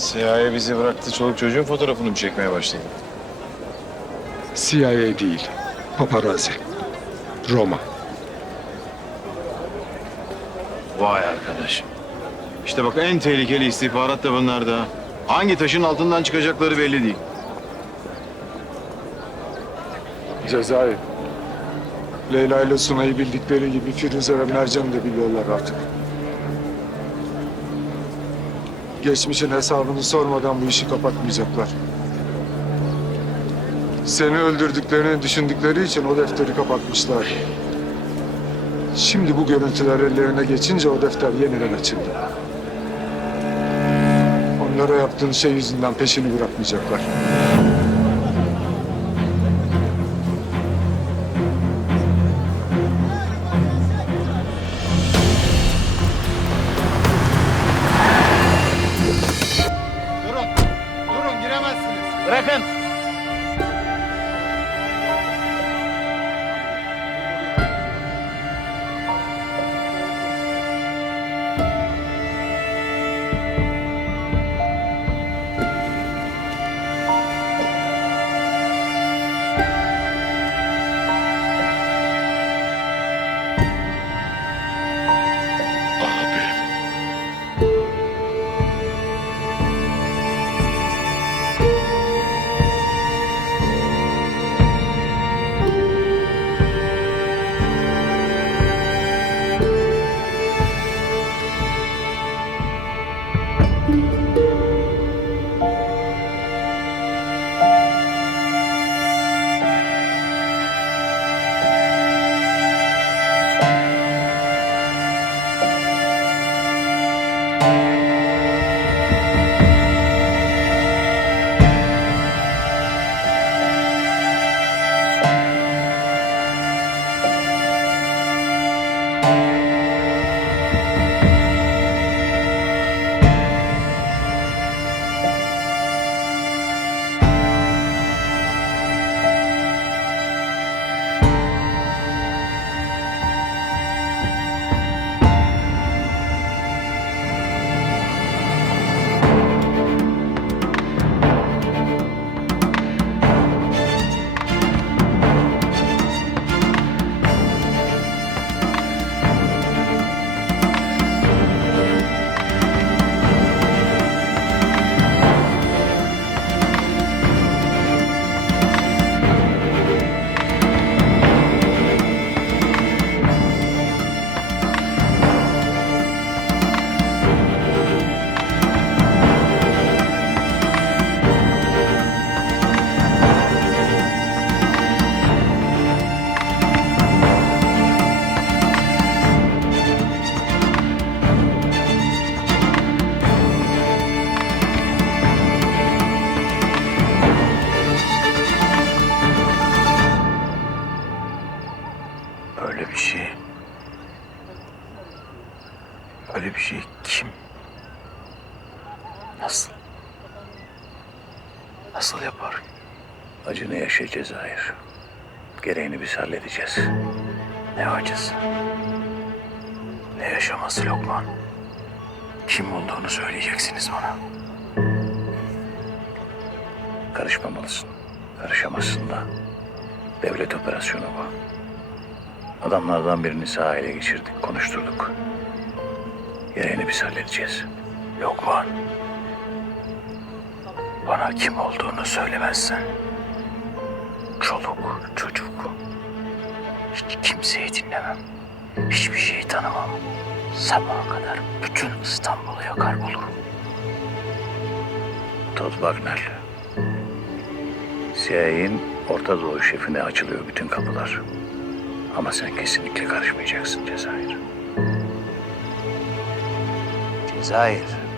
CIA bizi bıraktı. Çoluk çocuğun fotoğrafını mı çekmeye başladı? CIA değil, paparazzi. Roma. Vay arkadaş. İşte bak en tehlikeli istihbarat da bunlarda. Hangi taşın altından çıkacakları belli değil. Cezayir. Leyla ile Sunay'ı bildikleri gibi Firuze ve Mercan'ı da biliyorlar artık. Geçmişin hesabını sormadan bu işi kapatmayacaklar. Seni öldürdüklerini düşündükleri için o defteri kapatmışlar. Şimdi bu görüntüler ellerine geçince o defter yeniden açıldı. Onlara yaptığın şey yüzünden peşini bırakmayacaklar. FM Nasıl yapar? Acını yaşa Cezayir. Gereğini biz halledeceğiz. Ne acısı? Ne yaşaması Lokman? Kim olduğunu söyleyeceksiniz bana. Karışmamalısın. Karışamazsın da. Devlet operasyonu bu. Adamlardan birini sahile geçirdik, konuşturduk. Yerini biz halledeceğiz. Yok var. Bana kim olduğunu söylemezsen... ...çoluk, çocuk... ...hiç kimseyi dinlemem. Hiçbir şeyi tanımam. Sabaha kadar bütün İstanbul'u yakar bulurum. Todd Wagner. CIA'in Orta Doğu şefine açılıyor bütün kapılar. Ama sen kesinlikle karışmayacaksın Cezayir. Cezayir.